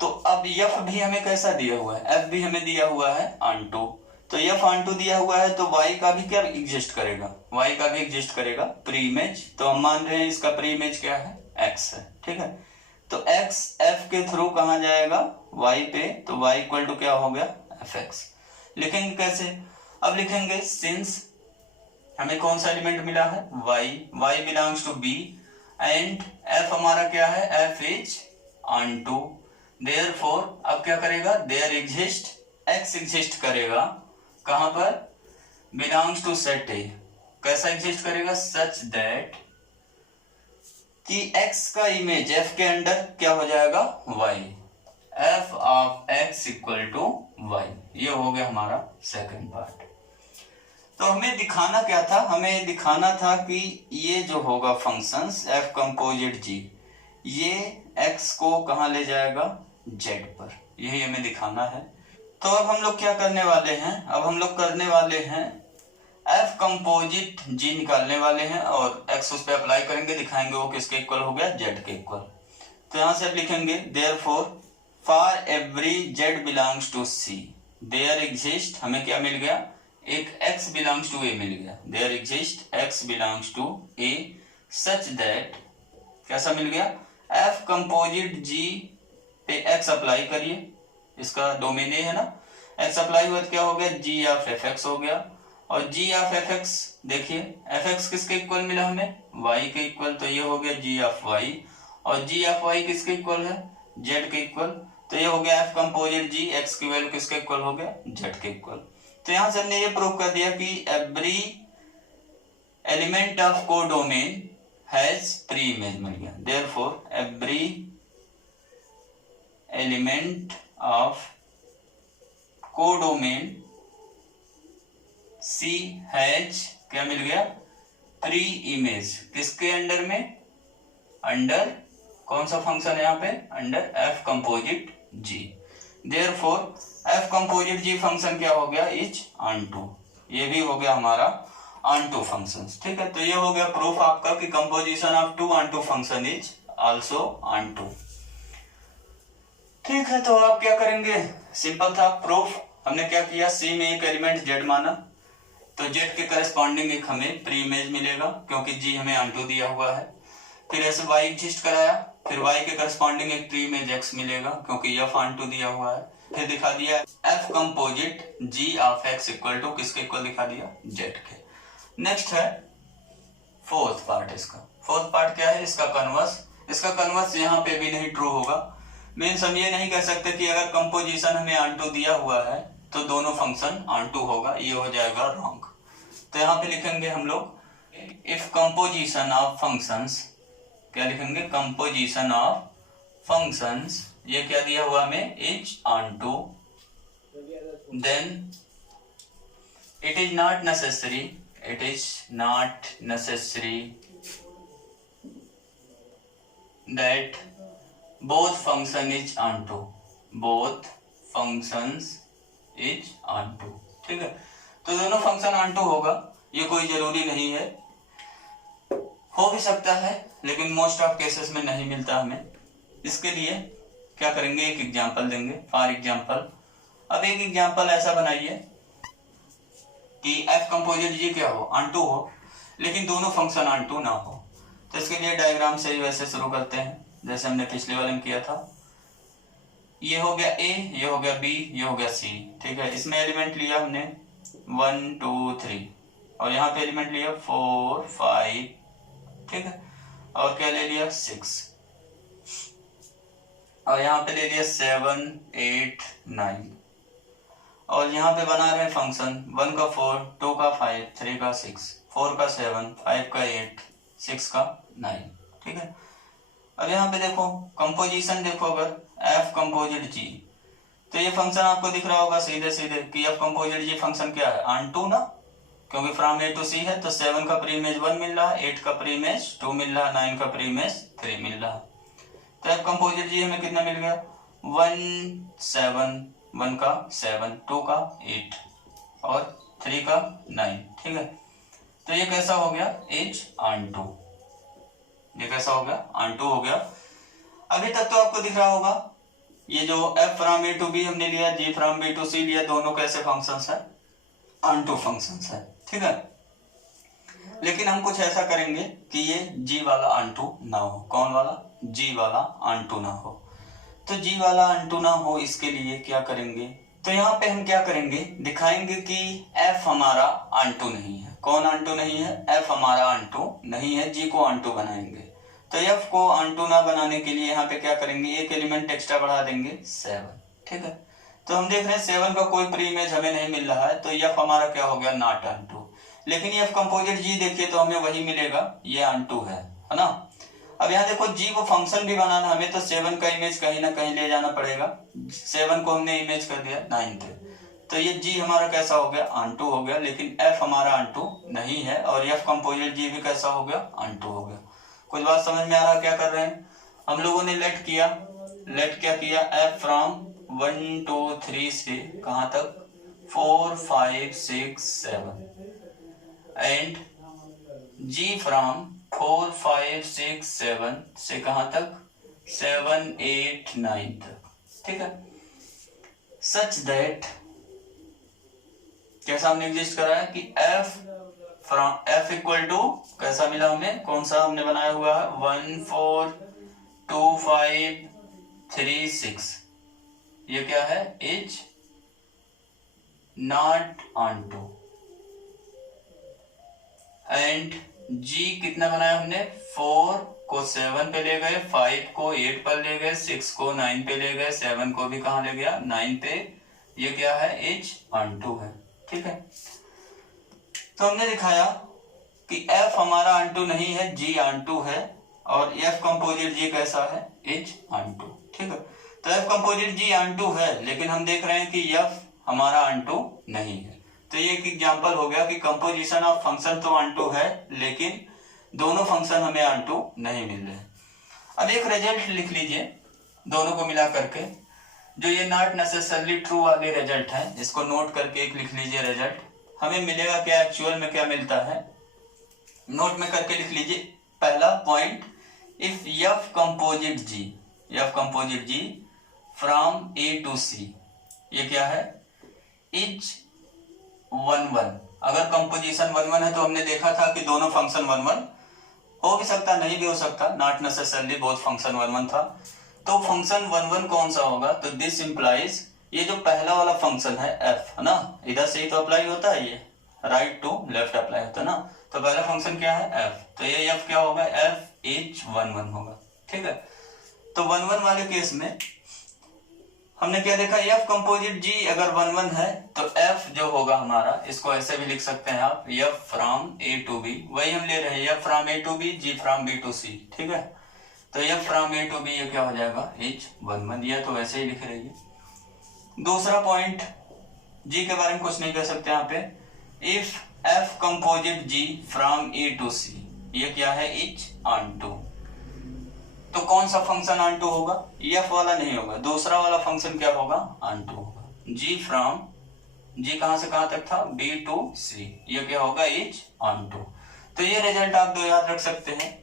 तो अब एफ भी हमें कैसा दिया हुआ है, एफ भी हमें दिया हुआ है ऑनटू, तो एफ ऑनटू दिया हुआ है, तो वाई का भी क्या एग्जिस्ट करेगा, वाई का भी एग्जिस्ट करेगा प्री इमेज। तो हम मान रहे हैं इसका प्री इमेज क्या है, एक्स है। ठीक है, तो एक्स एफ के थ्रू कहा जाएगा वाई पे, तो वाई इक्वल टू क्या हो गया, एफ एक्स। लिखेंगे कैसे, अब लिखेंगे सिंस हमें कौन सा एलिमेंट मिला है, y, y belongs to B, and f हमारा क्या है, एफ इज ऑनटू, देयरफॉर अब क्या करेगा, देयर एग्जिस्ट, एक्स एग्जिस्ट करेगा कहां पर, बिलोंग्स टू सेट ए, कैसा एग्जिस्ट करेगा, सच दैट कि x का इमेज f के अंडर क्या हो जाएगा, y, f of x equal to y। ये हो गया हमारा सेकंड पार्ट। तो हमें दिखाना क्या था, हमें दिखाना था कि ये जो होगा फंक्शंस f कंपोजिट g, ये x को कहां ले जाएगा, z पर, यही हमें दिखाना है। तो अब हम लोग क्या करने वाले हैं, अब हम लोग करने वाले हैं एफ कंपोजिट जी निकालने वाले हैं, और एक्स उस पर अप्लाई करेंगे, दिखाएंगे वो किसके इक्वल हो गया, जेड के इक्वल। तो यहां से अब लिखेंगे therefore for every z belongs to C there exist, हमें क्या मिल गया, एक एक्स बिलोंग्स टू ए मिल गया, there exist x belongs to A such that, कैसा मिल गया, एफ कंपोजिट जी पे एक्स अप्लाई करिए, इसका डोमेन ए है ना, एक्स अप्लाई हुआ तो क्या हो गया, जी ऑफ एफ एक्स हो गया, और g ऑफ एफ एक्स देखिए, एफ एक्स किसके इक्वल मिला हमें, y के इक्वल, तो ये हो गया g ऑफ y, और g ऑफ y किसके इक्वल है, z के इक्वल, तो ये हो गया एफ कंपोजिट g, x की वैल्यू किसके इक्वल हो गया, z के इक्वल। तो यहां से हमने ये प्रूव कर दिया कि every element of codomain has pre image मिल गया, therefore every element of codomain C has क्या मिल गया, प्री इमेज, किसके अंडर में, अंडर कौन सा फंक्शन है यहाँ पे, under f composite g. Therefore f composite g function क्या हो गया, इज ऑनटू। ये भी हो गया हमारा ऑनटू फंक्शन। ठीक है, तो ये हो गया प्रूफ आपका कि composition of two onto function is also onto. ठीक है, तो आप क्या करेंगे, सिंपल था प्रूफ। हमने क्या किया, सी में एक एलिमेंट जेड माना, तो जेड के करस्पॉन्डिंग एक हमें प्री इमेज मिलेगा क्योंकि जी हमें ऑनटू दिया हुआ है। फिर ऐसे वाई एग्जिस्ट कराया, फिर वाई के करस्पॉन्डिंग एक प्री इमेज एक्स मिलेगा क्योंकि एफ ऑनटू दिया हुआ है। फिर दिखा दिया f composite g of x equal to किसके इक्वल दिखा दिया, जेड के। नेक्स्ट है फोर्थ पार्ट। इसका फोर्थ पार्ट क्या है, इसका कन्वर्स। इसका कन्वर्स यहाँ पे भी नहीं ट्रू होगा। मीन्स हम ये नहीं कह सकते कि अगर कंपोजिशन हमें ऑनटू दिया हुआ है तो दोनों फंक्शन ऑनटू होगा, ये हो जाएगा रॉन्ग। तो यहाँ पे लिखेंगे हम लोग इफ कंपोजिशन ऑफ फंक्शंस, क्या लिखेंगे, कंपोजिशन ऑफ फंक्शंस, ये क्या दिया हुआ हमें, is onto, then it is not necessary, it is not necessary that both function is onto, both functions is onto। ठीक है, तो दोनों फंक्शन onto होगा, ये कोई जरूरी नहीं है, हो भी सकता है लेकिन मोस्ट ऑफ केसेस में नहीं मिलता हमें। इसके लिए क्या करेंगे, एक एग्जांपल देंगे। फॉर एग्जांपल, अब एक एग्जांपल ऐसा बनाइए कि एफ कंपोजिट जी क्या हो, ऑनटू हो, लेकिन दोनों फंक्शन ऑनटू ना हो। तो इसके लिए डायग्राम से ही वैसे शुरू करते हैं जैसे हमने पिछले वाले में किया था। ये हो गया ए, ये हो गया बी, ये हो गया सी। ठीक है, इसमें एलिमेंट लिया हमने 1 2 3 और यहाँ पे एलिमेंट लिया 4 5, ठीक है, और क्या ले लिया 6, और यहाँ पे ले लिया 7 8 9, और यहाँ पे बना रहे हैं फंक्शन 1 का 4 2 का 5 3 का 6 4 का 7 5 का 8 6 का 9। ठीक है, अब यहाँ पे देखो कंपोजिशन देखो, अगर एफ कंपोजिट जी, तो ये फंक्शन आपको दिख रहा होगा सीधे सीधे कि एफ कंपोजिट जी फंक्शन क्या है, ऑनटू ना, क्योंकि फ्रॉम ए टू सी है। तो 7 का प्री इमेज 1 मिल रहा है, 8 का प्री इमेज 2 मिल रहा है, 9 का प्री इमेज 3 मिल रहा है। तो एफ कंपोजिट जी हमें कितना मिल गया, 1 7, 1 का 7 2 का 8 और 3 का 9। ठीक है, तो ये कैसा हो गया, इज ऑनटू। ये कैसा हो गया, ऑनटू हो गया। अभी तक तो आपको दिख रहा होगा ये जो f from A to B हमने लिया, g from B to C लिया, दोनों कैसे फंक्शंस है, ऑनटू फंक्शंस है। ठीक है, लेकिन हम कुछ ऐसा करेंगे कि ये g वाला ऑनटू ना हो। कौन वाला, g वाला ऑनटू ना हो। तो g वाला ऑनटू ना हो, इसके लिए क्या करेंगे, तो यहाँ पे हम क्या करेंगे, दिखाएंगे कि f हमारा ऑनटू नहीं है। कौन ऑनटू नहीं है, f हमारा ऑनटू नहीं है, g को ऑनटू बनाएंगे। तो f को ऑनटू ना बनाने के लिए यहाँ पे क्या करेंगे, एक एलिमेंट एक्स्ट्रा बढ़ा देंगे 7। ठीक है, तो हम देख रहे हैं 7 का कोई प्री इमेज हमें नहीं मिल रहा है, तो f हमारा क्या हो गया, नॉट ऑनटू। लेकिन f कंपोजिट g देखिए तो हमें वही मिलेगा, ये ऑनटू है ना। अब यहाँ देखो g को फंक्शन भी बनाना हमें, तो 7 का इमेज कहीं ना कहीं ले जाना पड़ेगा। 7 को हमने इमेज कर दिया 9 पे, तो ये g हमारा कैसा हो गया, ऑनटू हो गया। लेकिन f हमारा ऑनटू नहीं है, और f कंपोजिट g भी कैसा हो गया, ऑनटू हो गया। कुछ बात समझ में आ रहा है क्या कर रहे हैं हम लोगों ने, लेट किया, लेट क्या किया, f फ्रॉम 1 2 3 से कहाँ तक, 4 5 6 7, एंड g फ्रॉम 4 5 6 7 से कहां तक, 7 8 9 तक। ठीक है, सच दैट कैसा हमने एग्जिस्ट करा है कि f from f equal to कैसा मिला हमें, कौन सा हमने बनाया हुआ है, 1 4 2 5 3 6, ये क्या है, is not onto. And g कितना बनाया हमने, 4 को 7 पे ले गए, 5 को 8 पर ले गए, 6 को 9 पे ले गए, 7 को भी कहां ले गया, 9 पे। ये क्या है, इज ऑनटू है। ठीक है, तो हमने दिखाया कि f हमारा ऑनटू नहीं है, g ऑनटू है, और f कंपोजिट g कैसा है, इज ऑनटू। ठीक है, तो f कंपोजिट g ऑनटू है, लेकिन हम देख रहे हैं कि f हमारा ऑनटू नहीं है। तो ये एक एग्जांपल हो गया कि कंपोजिशन ऑफ फंक्शन तो ऑनटू है, लेकिन दोनों फंक्शन हमें ऑनटू नहीं मिल रहे। अब एक रिजल्ट लिख लीजिए दोनों को मिला करके। जो ये नॉट नेसेसरली ट्रू वाले रिजल्ट है, इसको नोट करके एक लिख लीजिए रिजल्ट। हमें मिलेगा क्या, एक्चुअल में क्या मिलता है, नोट में करके लिख लीजिए। पहला point, if f composite g from A to C, ये क्या है, इज 1-1। अगर कंपोजिशन 1-1 है तो हमने देखा था कि दोनों फंक्शन 1-1 हो भी सकता, नहीं भी हो सकता, नॉट नेसेसरली बोथ फंक्शन 1-1 था। तो फंक्शन 1-1 कौन सा होगा, तो दिस इंप्लाइज ये जो पहला वाला फंक्शन है एफ, है ना, इधर से ही तो अप्लाई होता है, ये राइट टू लेफ्ट अप्लाई होता है ना, तो पहला फंक्शन क्या है एफ, तो ये एफ क्या होगा, एफ इज 1-1 होगा। ठीक है, तो 1-1 वाले केस में हमने क्या देखा, एफ कंपोजिट जी अगर 1-1 है तो एफ जो होगा हमारा, इसको ऐसे भी लिख सकते हैं आप, f from A to B, वही हम ले रहे हैं, f from A to B, g from B to C. ठीक है, तो f from A to B ये क्या हो जाएगा, इज 1-1, ये तो वैसे ही लिख रही है। दूसरा पॉइंट, जी के बारे में कुछ नहीं कह सकते यहाँ पे, if f composite g from A to C, ये क्या है, इज ऑन टू। तो कौन सा फंक्शन ऑन टू होगा, एफ वाला नहीं होगा, दूसरा वाला फंक्शन क्या होगा, ऑन टू होगा। जी फ्रॉम, जी कहां से कहां तक था, बी टू सी, ये क्या होगा, इज ऑन टू। तो ये रिजल्ट आप दो याद रख सकते हैं।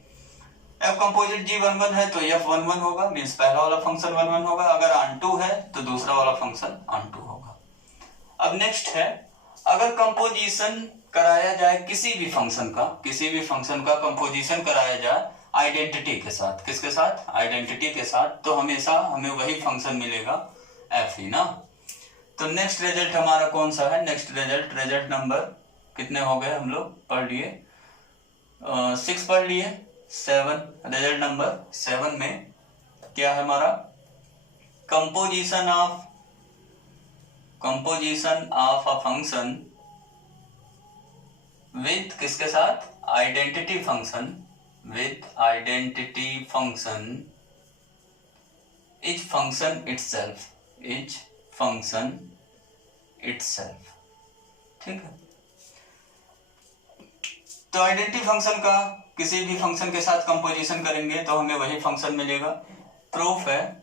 एफ कंपोजिट जी 1-1 है तो एफ 1-1 होगा, मीन्स पहला वाला फंक्शन 1-1 होगा, अगर ऑन टू है तो दूसरा वाला फंक्शन ऑन टू होगा। अब नेक्स्ट है, अगर कंपोजिशन कराया जाए किसी भी फंक्शन का कंपोजिशन कराया जाए आइडेंटिटी के साथ, किसके साथ, आइडेंटिटी के साथ, तो हमेशा हमें वही फंक्शन मिलेगा एफ ही ना। तो नेक्स्ट रिजल्ट हमारा कौन सा है, नेक्स्ट रिजल्ट नंबर कितने हो गए, हम लोग पढ़ लिए 6 पढ़ लिए, 7, रिजल्ट नंबर 7 में क्या है हमारा, composition of a function with किसके साथ, identity function, with identity function is function itself, ठीक है। तो आइडेंटिटी फंक्शन का किसी भी फंक्शन के साथ कंपोजिशन करेंगे तो हमें वही फंक्शन मिलेगा। प्रूफ है,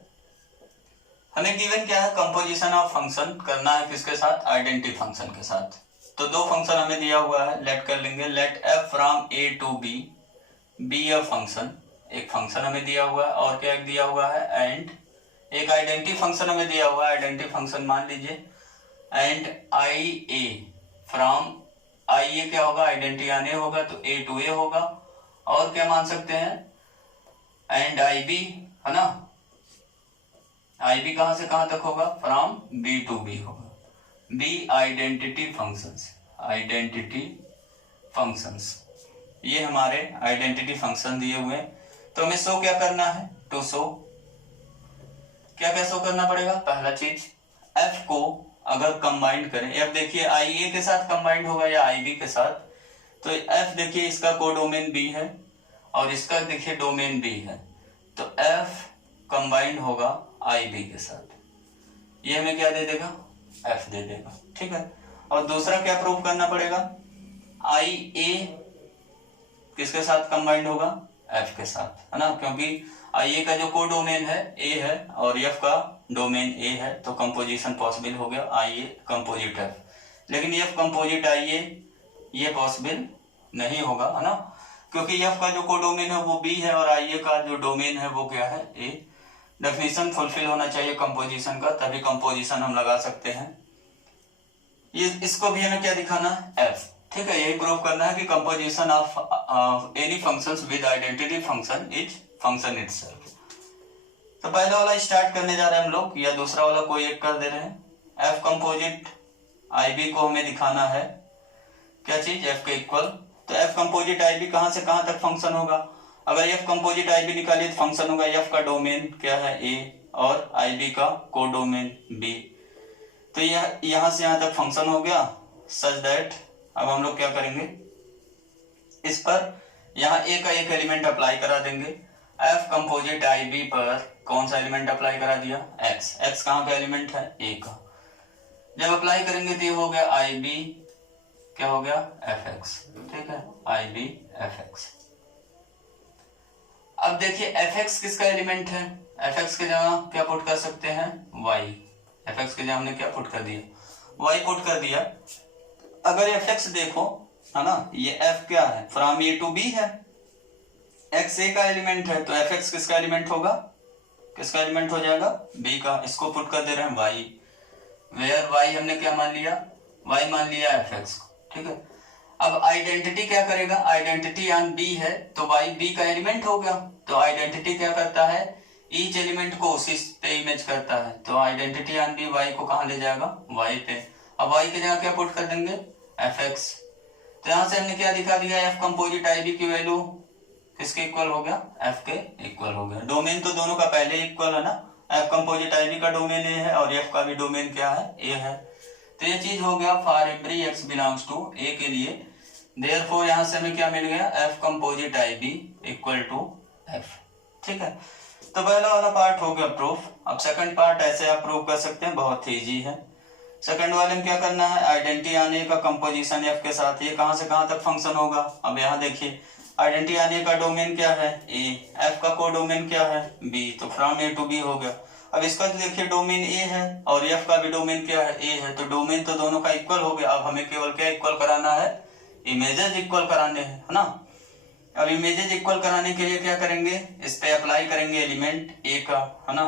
हमें गिवन क्या है, कंपोजिशन ऑफ फंक्शन करना है किसके साथ, आइडेंटिटी फंक्शन के साथ। तो दो फंक्शन हमें दिया हुआ है, लेट कर लेंगे, let f from A to B a function, एक फंक्शन हमें दिया हुआ है, और क्या दिया हुआ है, एंड एक आइडेंटिटी फंक्शन हमें दिया हुआ है, आइडेंटिटी फंक्शन मान लीजिए, एंड आई ए फ्रॉम, आई ए क्या होगा, आइडेंटिटी आने होगा तो ए टू ए होगा, और क्या मान सकते हैं, एंड आई बी, है ना, आई बी कहां से कहां तक होगा, फ्रॉम बी टू बी होगा, बी आइडेंटिटी फंक्शंस, ये हमारे आइडेंटिटी फंक्शन दिए हुए। तो हमें शो क्या करना है, टू शो, क्या क्या शो करना पड़ेगा, पहला चीज एफ को अगर कंबाइंड करें, एफ देखिए आई ए के साथ कंबाइंड होगा या आई बी के साथ, तो एफ देखिए इसका कोडोमेन बी है और इसका देखिए डोमेन बी है, तो एफ कंबाइंड होगा आई बी के साथ, ये हमें क्या दे देगा, एफ दे देगा। ठीक है, और दूसरा क्या प्रूव करना पड़ेगा, आई ए किसके साथ कंबाइंड होगा, एफ के साथ, है ना, क्योंकि आई ए का जो कोडोमेन है ए है और एफ का डोमेन ए है, तो कंपोजिशन पॉसिबल हो गया आई ए कंपोजिट एफ। लेकिन एफ कंपोजिट आई ए ये पॉसिबल नहीं होगा, है ना, क्योंकि एफ का जो कोडोमेन है वो बी है और आई ए का जो डोमेन है वो क्या है, ए। डेफिनेशन फुलफिल होना चाहिए कंपोजिशन का, तभी कंपोजिशन हम लगा सकते हैं। ये इसको भी हमें क्या दिखाना है, एफ। ठीक है, यही प्रूव करना है कि composition of any functions with identity function is function itself. तो पहला वाला स्टार्ट करने जा रहे हैं हम लोग, या दूसरा वाला कोई एक कर दे रहे हैं। एफ कंपोजिट आई बी को हमें दिखाना है क्या चीज, एफ के इक्वल। तो एफ कंपोजिट आई बी कहां से कहां तक फंक्शन होगा, अगर एफ कंपोजिट आई बी निकालिए तो फंक्शन होगा एफ का डोमेन क्या है ए और आई बी का कोडोमेन बी। तो यह यहां से यहां तक फंक्शन हो गया सच दैट अब हम लोग क्या करेंगे, इस पर यहाँ ए का एक एलिमेंट अप्लाई करा देंगे। एफ कंपोजिट आई बी पर कौन सा एलिमेंट अप्लाई करा दिया, एक्स। एक्स कहाँ का एलिमेंट है, ए का। जब अप्लाई करेंगे तो ये हो गया आई बी क्या हो गया, एफ एक्स। ठीक है, आई बी एफ एक्स। अब देखिए एफ एक्स किसका एलिमेंट है, एफ एक्स की जगह क्या पुट कर सकते हैं, वाई। एफ एक्स के लिए हमने क्या पुट कर दिया, वाई पुट कर दिया। अगर एफ एक्स देखो है ना, ये एफ क्या है, फ्रॉम ए टू बी है, एक्स ए का एलिमेंट है, तो एफ एक्स किसका एलिमेंट होगा, किसका एलिमेंट हो जाएगा, बी का। इसको पुट कर दे रहे हैं वाई, वेयर वाई हमने क्या मान लिया, वाई मान लिया एफ एक्स को, ठीक है। अब आइडेंटिटी क्या करेगा, आइडेंटिटी ऑन बी है तो वाई बी का एलिमेंट हो गया, तो आइडेंटिटी क्या करता है, ईच एलिमेंट को उसी पे इमेज करता है, तो आइडेंटिटी ऑन बी वाई को कहां ले जाएगा, वाई पे। अब वाई की जगह क्या पुट कर देंगे, एफ एक्स। तो यहां से हमने क्या दिखा दिया, एफ कंपोजिट आई बी की वैल्यू किसके इक्वल हो गया, एफ के इक्वल हो गया। डोमेन तो दोनों का पहले इक्वल है ना, एफ कंपोजिट आई बी का डोमेन ए है और एफ का भी डोमेन क्या है, ए है। तो ये चीज हो गया for every x belongs to A के लिए। देयरफॉर यहां से हमें क्या मिल गया, f composite I B equal to f, ठीक है। तो पहला वाला पार्ट हो गया प्रूफ। अब सेकंड पार्ट ऐसे आप प्रूव कर सकते हैं, बहुत ही इजी है। सेकंड वाले में क्या करना है, आइडेंटिटी आने का कंपोजिशन एफ के साथ, ये कहां से कहां तक फंक्शन होगा। अब यहाँ देखिए आइडेंटिटी आने का डोमेन क्या है, ए, एफ का को डोमेन क्या है, बी, तो फ्रॉम ए टू बी हो गया। अब इसका तो देखिए डोमेन ए है और एफ का भी डोमेन क्या है, ए है, तो डोमेन तो दोनों का इक्वल हो गया। अब हमें केवल क्या इक्वल कराना है, इमेजेस इक्वल कराने हैं, है ना। अब इमेजेस इक्वल कराने के लिए क्या करेंगे, इस पे अप्लाई करेंगे एलिमेंट ए का, है ना,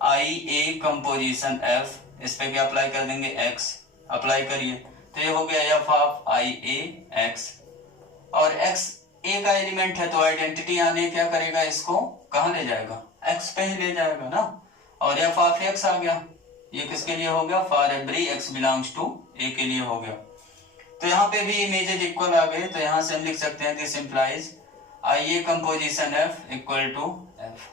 आई ए कंपोजिशन एफ, इस पे क्या अप्लाई कर देंगे, एक्स अप्लाई करिए, तो ये हो गया F of I A x. और एक्स ए का एलिमेंट है तो आइडेंटिटी आने क्या करेगा, इसको कहां ले जाएगा, एक्स पे ही ले जाएगा ना। और एफ ऑफ एक्स आ गया, ये किसके लिए हो गया, for every x belongs to A के लिए हो गया। तो यहाँ पे भी इमेजेस इक्वल आ गए, तो यहां से हम लिख सकते हैं this implies I A composition f equal to f,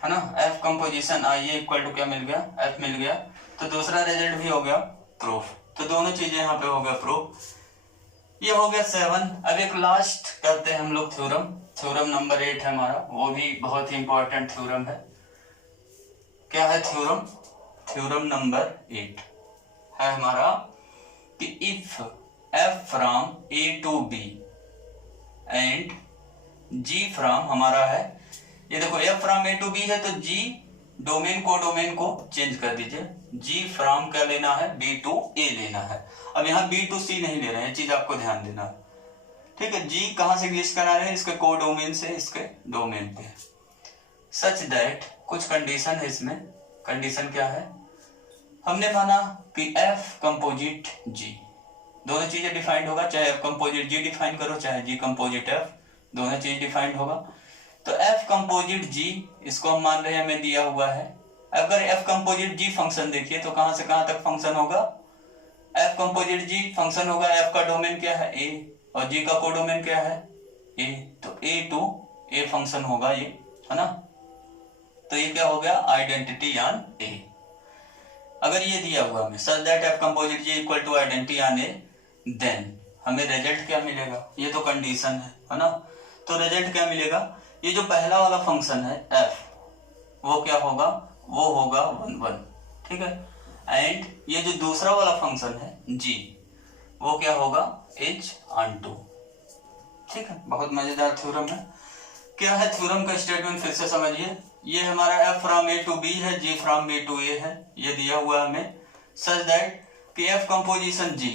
है ना। F composition I A equal to क्या मिल गया, एफ मिल गया। तो दूसरा रिजल्ट भी हो गया प्रूफ। तो दोनों चीजें यहाँ पे हो गया प्रूफ। ये हो गया 7। अब एक लास्ट करते हैं हम लोग थ्योरम, थ्योरम नंबर 8 है हमारा, वो भी बहुत ही इंपॉर्टेंट थ्योरम है। क्या है थ्योरम, थ्योरम नंबर 8 है हमारा कि if f from A to B and g from, हमारा है ये देखो f from A to B है तो जी डोमेन को चेंज कर दीजिए, जी फ्रॉम क्या लेना है, बी टू ए लेना है। अब यहाँ बी टू सी नहीं ले रहे हैं, चीज आपको ध्यान देना है, ठीक है। जी कहां से ग्लिच करा रहे हैं, इसके को डोमेन से इसके डोमेन पे। सच दैट कुछ कंडीशन है इसमें, कंडीशन क्या है, हमने माना कि एफ कंपोजिट जी, दोनों चीजें डिफाइंड होगा, चाहे एफ कंपोजिट जी डिफाइन करो चाहे जी कंपोजिट एफ, दोनों चीज डिफाइंड होगा। तो एफ कंपोजिट जी इसको हम मान रहे हैं हमें दिया हुआ है। अगर एफ कंपोजिट जी फंक्शन देखिए तो कहां से कहां तक फंक्शन होगा, एफ कंपोजिट जी फंक्शन होगा, एफ का डोमेन क्या है ए और जी का कोडोमेन क्या है ए, तो ए टू ए फंक्शन होगा ये, है ना। तो ये क्या हो गया, आइडेंटिटी ऑन ए। अगर ये दिया हुआ हमें such that f composite g equal to identity on A, then हमें रिजल्ट क्या मिलेगा, ये तो कंडीशन है ना। तो रिजल्ट क्या मिलेगा, ये जो पहला वाला फंक्शन है एफ वो क्या होगा, वो होगा 1 1, ठीक है। एंड ये जो दूसरा वाला फंक्शन है जी वो क्या होगा, एच ऑन टू, ठीक है। बहुत मजेदार थ्योरम है। क्या है थ्योरम का स्टेटमेंट फिर से समझिए, ये हमारा f from A to B है, g from B to A है, ये दिया हुआ हमें सच दैट कि एफ कंपोजिशन जी,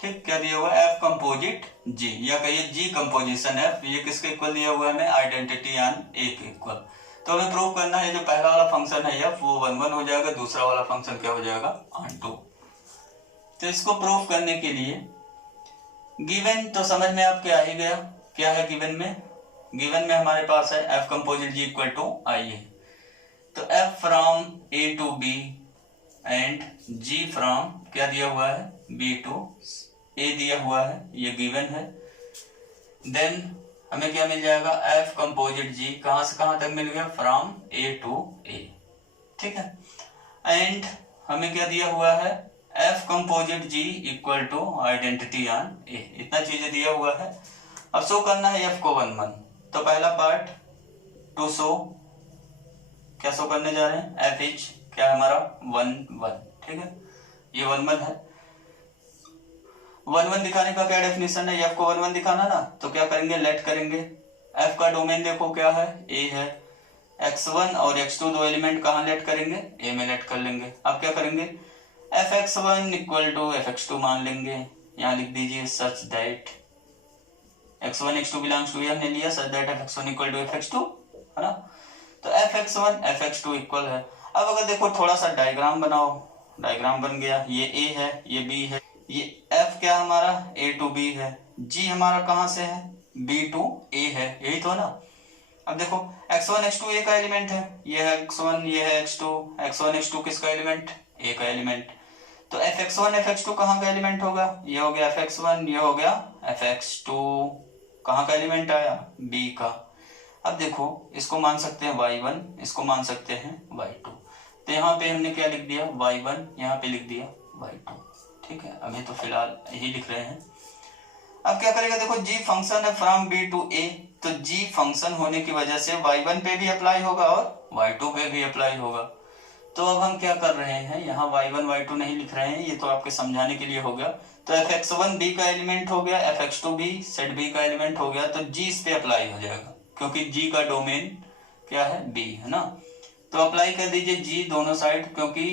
ठीक, क्या दिया हुआ है, एफ कंपोजिट जी, या कहिए जी कंपोजिशन एफ, ये किसके इक्वल दिया हुआ है हमें, आइडेंटिटी ऑन ए के इक्वल। तो हमें प्रूव करना है जो पहला वाला फंक्शन है एफ वो 1 1 हो जाएगा, दूसरा वाला फंक्शन क्या हो जाएगा, ऑन टू। तो इसको प्रूव करने के लिए गिवन तो समझ में आपके आ ही गया, क्या है गिवन में, गिवन में हमारे पास है f composite g equal to I A. तो f from A to B and g from क्या दिया हुआ है, बी टू ए दिया हुआ है, ये गिवन है। देन हमें क्या मिल जाएगा, एफ कंपोजिट जी कहां से कहां तक मिल गया, फ्रॉम ए टू ए, ठीक है। एंड हमें क्या दिया हुआ है, f composite g equal to identity on A, इतना चीजें दिया हुआ है। अब शो करना है एफ को 1 1, तो पहला पार्ट टू शो, क्या शो करने जा रहे हैं, एफ इज क्या है हमारा 1 1, ठीक है, ये 1 1 है। 1 1 दिखाने का क्या डेफिनेशन है, एफ को 1 1 दिखाना ना, तो क्या करेंगे, लेट करेंगे, एफ का डोमेन देखो क्या है, ए है, x1 और x2 दो एलिमेंट कहाँ लेट करेंगे, ए में लेट कर लेंगे। अब क्या करेंगे, fx1 इक्वल टू fx2 मान लेंगे, यहाँ लिख दीजिए such that x1 x2 belongs to, हमने लिया such that fx1 equal to fx2, है ना। तो fx1 fx2 इक्वल है। अब अगर देखो थोड़ा सा डायग्राम बनाओ, डायग्राम बन गया, ये a है, ये b है, ये f क्या हमारा a to b है, g हमारा कहाँ से है b to a है, यही तो ना। अब देखो x1 x2 a का एलिमेंट है, ये है x1 ये है x2, x1 x2 किसका एलिमेंट, a का एलिमेंट। तो fx1 fx2 कहाँ का एलिमेंट होगा, ये हो गया fx1, ये हो गया fx2, कहाँ का एलिमेंट आया, b का। अब देखो इसको मान सकते हैं y1, इसको मान सकते हैं y2, तो यहाँ पे हमने क्या लिख दिया y1, यहाँ पे लिख दिया y2, ठीक है। अभी तो फिलहाल यही लिख रहे हैं। अब क्या करेगा, देखो g फंक्शन है फ्रॉम b टू a, तो g फंक्शन होने की वजह से y1 पे भी अप्लाई होगा और y2 पे भी अप्लाई होगा। तो अब हम क्या कर रहे हैं, यहाँ y1 y2 नहीं लिख रहे हैं, ये तो आपके समझाने के लिए हो गया। तो fx1 b का एलिमेंट हो गया, fx2 b सेट b का एलिमेंट हो गया, तो g इस पे अप्लाई हो जाएगा क्योंकि g का डोमेन क्या है b, है ना। तो अप्लाई कर दीजिए g दोनों साइड, क्योंकि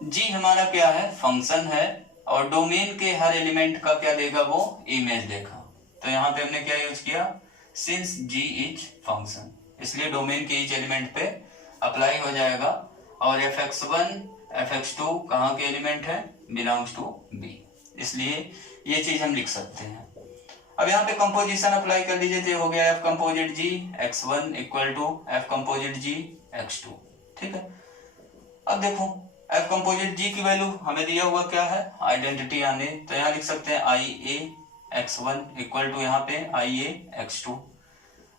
g हमारा क्या है फंक्शन है और डोमेन के हर एलिमेंट का क्या देगा, वो इमेज देगा। तो यहाँ पे हमने क्या यूज किया, सिंस g इज फंक्शन, इसलिए डोमेन के ईच एलिमेंट पे अप्लाई हो जाएगा। और fx1 fx2 कहाँ के एलिमेंट है, बिलोंग्स टू b, इसलिए ये चीज हम लिख सकते हैं। अब यहाँ पे कंपोजिशन अप्लाई कर दीजिए, तो हो गया f composite g x1 equal to f composite g x2, ठीक है। अब देखो f कंपोजिट g की वैल्यू हमें दिया हुआ क्या है, आइडेंटिटी आने, तो यहाँ लिख सकते हैं ia x1 इक्वल टू यहाँ पे ia x2।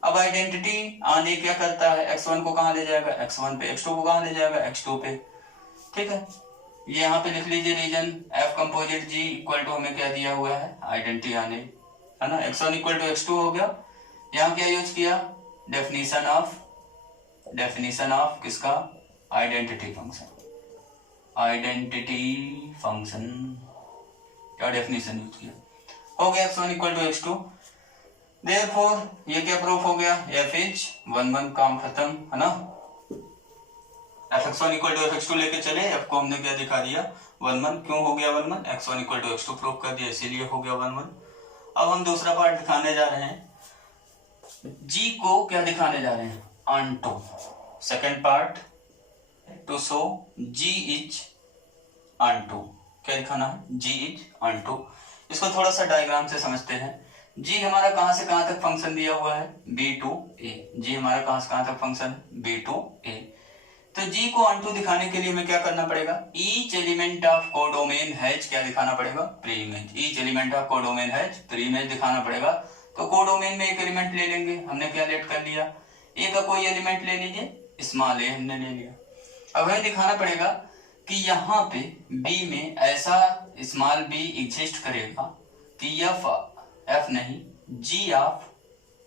अब आइडेंटिटी आने क्या करता है, x1 को कहाँ ले जाएगा, x1 पे, x2 को कहाँ ले जाएगा, x2 पे, ठीक है। ये यहाँ पे लिख लीजिए reason f composite g equal to हमें क्या दिया हुआ है, आइडेंटिटी आने, है ना। x1 इक्वल टू x2 हो गया। यहाँ क्या यूज किया, डेफिनेशन ऑफ किसका, आइडेंटिटी फंक्शन, आइडेंटिटी फंक्शन क्या डेफिनेशन यूज किया, हो गया x1 equal to x2। Therefore ये क्या प्रूफ हो गया, f इज 1 1, काम खत्म, है ना। fx1 इक्वल टू fx2 लेके चले, f को हमने क्या दिखा दिया 1 1, क्यों हो गया 1 1, x1 equal to x2 proof कर दिया, इसीलिए हो गया 1 1। अब हम दूसरा पार्ट दिखाने जा रहे हैं, g को क्या दिखाने जा रहे हैं, onto, second part two show g is onto, क्या दिखाना है, g इज onto। इसको थोड़ा सा डायग्राम से समझते हैं। g हमारा कहां से कहां तक फंक्शन दिया हुआ है, b टू a, g हमारा कहां से कहां तक फंक्शन, b टू a। तो g को onto दिखाने के लिए हमें क्या करना पड़ेगा, each element of codomain has क्या दिखाना पड़ेगा, pre image, each element of codomain has pre image दिखाना पड़ेगा। तो कोडोमेन में एक एलिमेंट ले लेंगे, हमने क्या लेट कर लिया, a का कोई एलिमेंट ले लीजिए, स्मॉल a हमने ले लिया। अब हमें दिखाना पड़ेगा कि यहाँ पे b में ऐसा स्मॉल b एग्जिस्ट करेगा कि f नहीं g ऑफ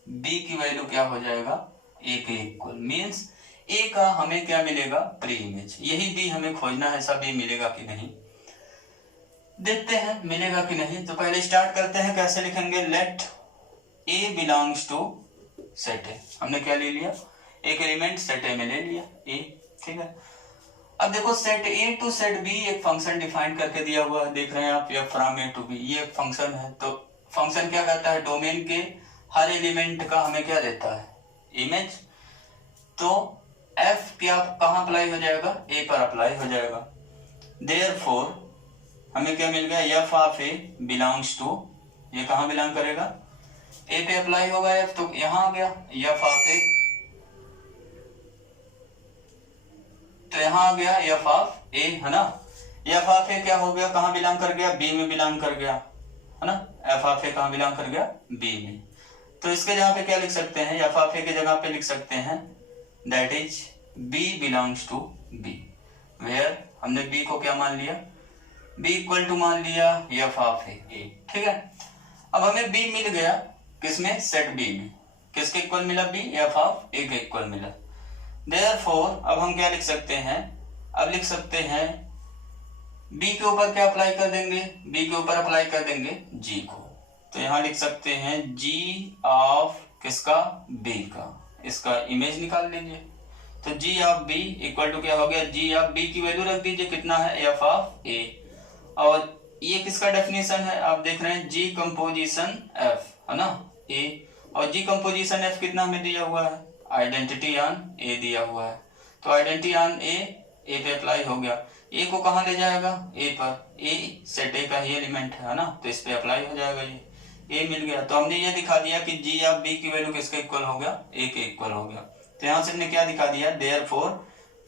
b की वैल्यू क्या हो जाएगा, a के इक्वल, मीन्स a का हमें क्या मिलेगा, प्री इमेज। यही b हमें खोजना है, सब b मिलेगा कि नहीं, देखते हैं मिलेगा कि नहीं। तो पहले स्टार्ट करते हैं, कैसे लिखेंगे, let a belongs to set a, हमने क्या ले लिया, एक एलिमेंट सेट a में ले लिया a, ठीक है। अब देखो set a to set b एक फंक्शन डिफाइन करके दिया हुआ है, देख रहे हैं आप, f from a to b, ये एक फंक्शन है। तो फंक्शन क्या करता है, डोमेन के हर एलिमेंट का हमें क्या देता है, इमेज। तो f क्या कहाँ अप्लाई हो जाएगा, a पर अप्लाई हो जाएगा। देयरफॉर हमें क्या मिल गया, f of a belongs to, ये कहाँ बिलोंग करेगा, a पे अप्लाई होगा f, तो यहाँ आ गया f ऑफ a, तो यहाँ आ गया f ऑफ a, है ना। f ऑफ a क्या हो गया, कहाँ बिलोंग कर गया, b में बिलोंग कर गया, है ना। f ऑफ a कहाँ बिलोंग कर गया, b में। तो इसके जगह पे क्या लिख सकते हैं, f ऑफ a के जगह पे लिख सकते हैं that is b belongs to b, where हमने b को क्या मान लिया, b इक्वल टू मान लिया f ऑफ a, ठीक है। अब हमें b मिल गया किसमें, सेट b में, किसके इक्वल मिला, b f ऑफ a के इक्वल मिला। देयरफॉर अब हम क्या लिख सकते हैं, अब लिख सकते हैं b के ऊपर क्या अप्लाई कर देंगे, b के ऊपर अप्लाई कर देंगे g को। तो यहां लिख सकते हैं g ऑफ किसका, b का, इसका इमेज निकाल लीजिए। तो जी ऑफ बी इक्वल टू क्या हो गया, जी ऑफ बी की वैल्यू रख दीजिए कितना है, एफ ऑफ ए। और ये किसका डेफिनेशन है, आप देख रहे हैं जी कंपोजिशन एफ है ना ए, और जी कंपोजिशन एफ कितना हमें दिया हुआ है, आइडेंटिटी ऑन ए दिया हुआ है। तो आइडेंटिटी ऑन ए पे अप्लाई हो गया। ए को कहाँ ले जाएगा, ए पर, ए सेट ए का ही एलिमेंट है ना, तो इस पे अप्लाई हो जाएगा। ये ए मिल गया। तो हमने ये दिखा दिया कि जी ऑफ बी की वैल्यू किसके इक्वल हो गया, ए के इक्वल हो गया। तो यहां से हमने क्या दिखा दिया, therefore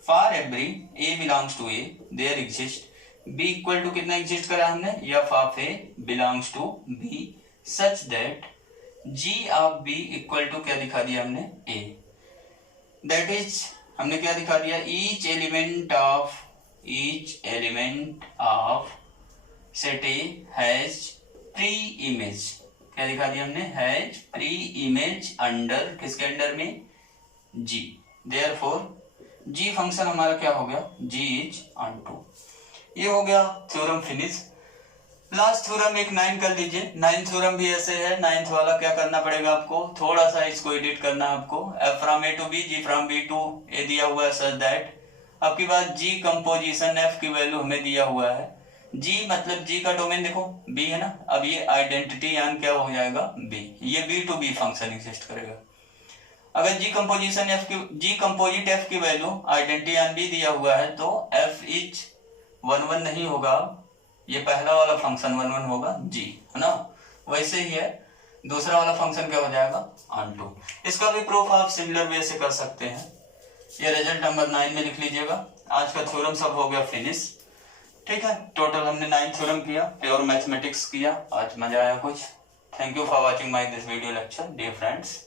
for every a belongs to A there exist b equal to कितना एग्जिस्ट करा हमने, f of a belongs to B such that g of b equal to क्या दिखा दिया हमने, ए। दैट इज हमने क्या दिखा दिया, each element of set A has pre image, क्या दिखा दिया हमने, हैज प्री इमेज अंडर, किसके अंडर में, जी। देयरफॉर जी फंक्शन हमारा क्या हो गया, जी इज ऑन टू। ये हो गया थ्योरम फिनिश। लास्ट थ्योरम एक 9 कर लीजिए। 9 थ्योरम भी ऐसे है। 9th वाला क्या करना पड़ेगा आपको, थोड़ा सा इसको एडिट करना है आपको। F from A to B, g from B to A दिया हुआ है सच दैट। अब की बात जी कंपोजिशन एफ की वैल्यू हमें दिया हुआ है। जी मतलब जी का डोमेन देखो बी है ना, अब ये आइडेंटिटी ऑन क्या हो जाएगा, बी। ये B to B function exist करेगा। अगर जी कंपोजिशन एफ की, जी कंपोजिट एफ की वैल्यू आइडेंटिटी ऑन बी दिया हुआ है तो एफ इज 1 1 नहीं होगा, ये पहला वाला फंक्शन 1 1 होगा जी, है ना। वैसे ही है दूसरा वाला फंक्शन क्या हो जाएगा, ऑन टू। इसका भी प्रूफ आप सिमिलर वे से कर सकते हैं। ये रिजल्ट नंबर 9 में लिख लीजिएगा। आज का थ्योरम सब हो गया फिनिश, ठीक है। टोटल हमने 9 थ्योरम किया, प्योर मैथमेटिक्स किया। आज मजा आया कुछ। Thank you for watching my this video lecture dear friends.